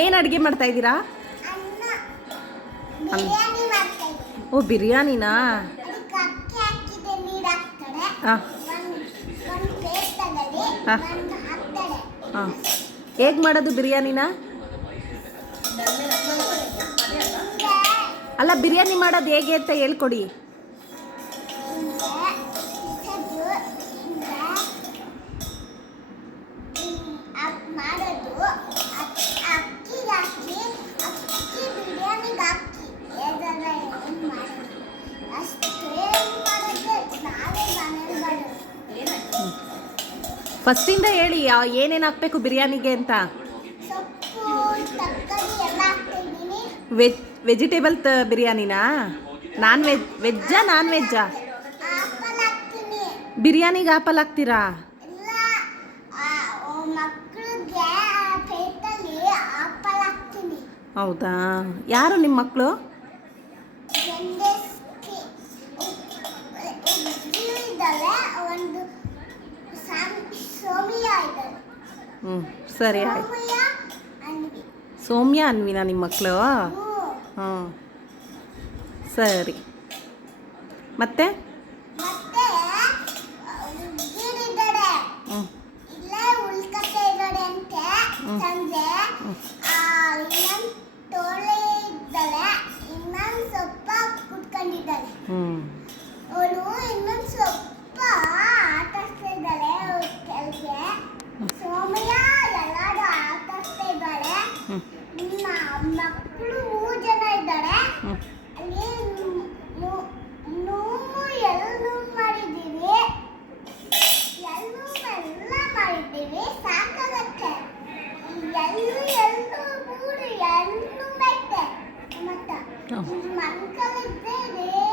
ಏನು ಅಡುಗೆ ಮಾಡ್ತಾ ಇದ್ದೀರಾ? ಓ ಬಿರಿಯಾನಿನಾ? ಹಾಂ ಹಾಂ ಹಾಂ ಹೇಗೆ ಮಾಡೋದು ಬಿರಿಯಾನಿನ? ಅಲ್ಲ ಬಿರಿಯಾನಿ ಮಾಡೋದು ಹೇಗೆ ಅಂತ ಹೇಳ್ಕೊಡಿ. ಫಸ್ಟಿಂದ ಹೇಳಿ ಏನೇನು ಹಾಕಬೇಕು ಬಿರಿಯಾನಿಗೆ ಅಂತ? ವೆಜ್, ವೆಜಿಟೇಬಲ್ ಬಿರಿಯಾನಿನಾ? ನಾನ್ ವೆಜ್, ವೆಜ್ಜಾ, ನಾನ್ ವೆಜ್ಜಾ? ಬಿರಿಯಾನಿಗೆ ಆಪಲ್ ಹಾಕ್ತೀರಾ? ಹೌದಾ? ಯಾರು ನಿಮ್ಮ ಮಕ್ಕಳು ಹ್ಞೂ ಸರಿ ಆಯ್ತು. ಸೋಮಿಯ ಅನ್ವಿ ಸೌಮ್ಯ ಅನ್ವಿನಾ ನಿಮ್ಮ ಮಕ್ಕಳು ಹಾಂ ಸರಿ. ಮತ್ತೆ? ಮಕ್ಕಳು ಮೂರು ಜನ ಇದ್ದಾರೆ. ಅಲ್ಲಿ ನೋವು ಎಲ್ಲೂ ಮಾಡಿದ್ದೀವಿ. ಎಲ್ಲೂ ಎಲ್ಲ ಮಾಡಿದ್ದೀವಿ. ಸಾಕಾಗತ್ತೆ. ಎಲ್ಲೂ ಎಲ್ಲೂ ಮೂರು ಎಲ್ಲೂ ಮತ್ತ ಹ್ಮ್.